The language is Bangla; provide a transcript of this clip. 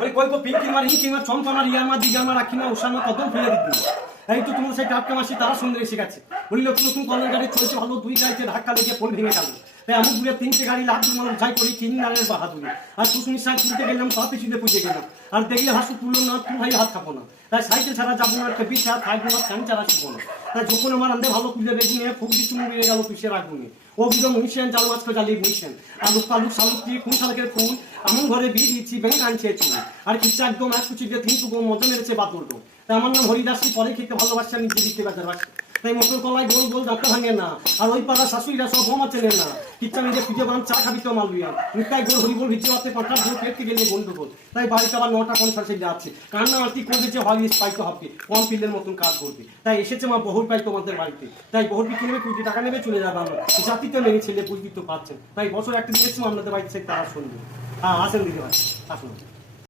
ওই কই কো পিঙ্কি মার হিঙ্কি মার চম্পা মার ইয়া মার দিগা মার আখি মার ওসামা কদম ফেলে দিত এই তো তোমার সেই টাটকা মাসি তারা সুন্দর এসে গেছে বললো নতুন কলের গাড়ি চলছে ভালো দুই গাড়িতে ধাক্কা লেগে পোল ভেঙে গেল তাই আমি দূরে তিনটে গাড়ি লাভ মানুষ যাই করি কিনারের বাহাদুরি আর কুসুমি সাইড তুলতে গেলাম তা পিছুতে পুজে গেলাম আর দেখলে হাসু তুললো না তুই ভাই হাত খাবো না তাই সাইকেল ছাড়া যাবো না একটা বিছা থাকবো না ফ্যান ছাড়া শিখবো না তাই যখন আমার আন্দে ভালো তুলে বেগুনে ফুক দিচ্ছু বেড়ে গেল পিসের আগুনে ও বিদম হুইসেন চালু আজকে জ্বালিয়ে বুঝছেন আলু পালু শালুকি কোন শালকের ফুল এমন ঘরে বিয়ে দিচ্ছি ব্যাংক আনছে চুল আর কিচ্ছা একদম এক কুচি দিয়ে তিন টুকু মজা মেরেছে বাতুলটো তাই আমার নাম হরিদাসী পরে খেতে ভালোবাসা নিজে দিতে বাজার বাসা তাই মোটর কলায় গোল গোল ডাক্তার ভাঙে না আর ওই পাড়া শাশুড়িরা সব বোমা চেনে না কিচ্ছা নিজে খুঁজে বান চা খাবি তো মালবিয়া নিতাই গোল হরি গোল ভিজে হাতে পাঁচটা ধরে পেটকে গেলে গন্ডগোল তাই বাড়িতে আবার 9টা কোন সার্সে যাচ্ছে কান্না আরতি করবে যে হয় পাইতে হবে কম পিলের মতন কাজ করবে তাই এসেছে মা বহুর পাই তোমাদের বাড়িতে তাই বহুর বিক্রি নেবে 20 টাকা নেবে চলে যাবে আমরা জাতিতে মেয়ে ছেলে বুঝবি তো পাচ্ছেন তাই বছর একটা দিয়েছি আপনাদের বাড়িতে তারা শুনবে হ্যাঁ আসেন দিদি ভাই আসুন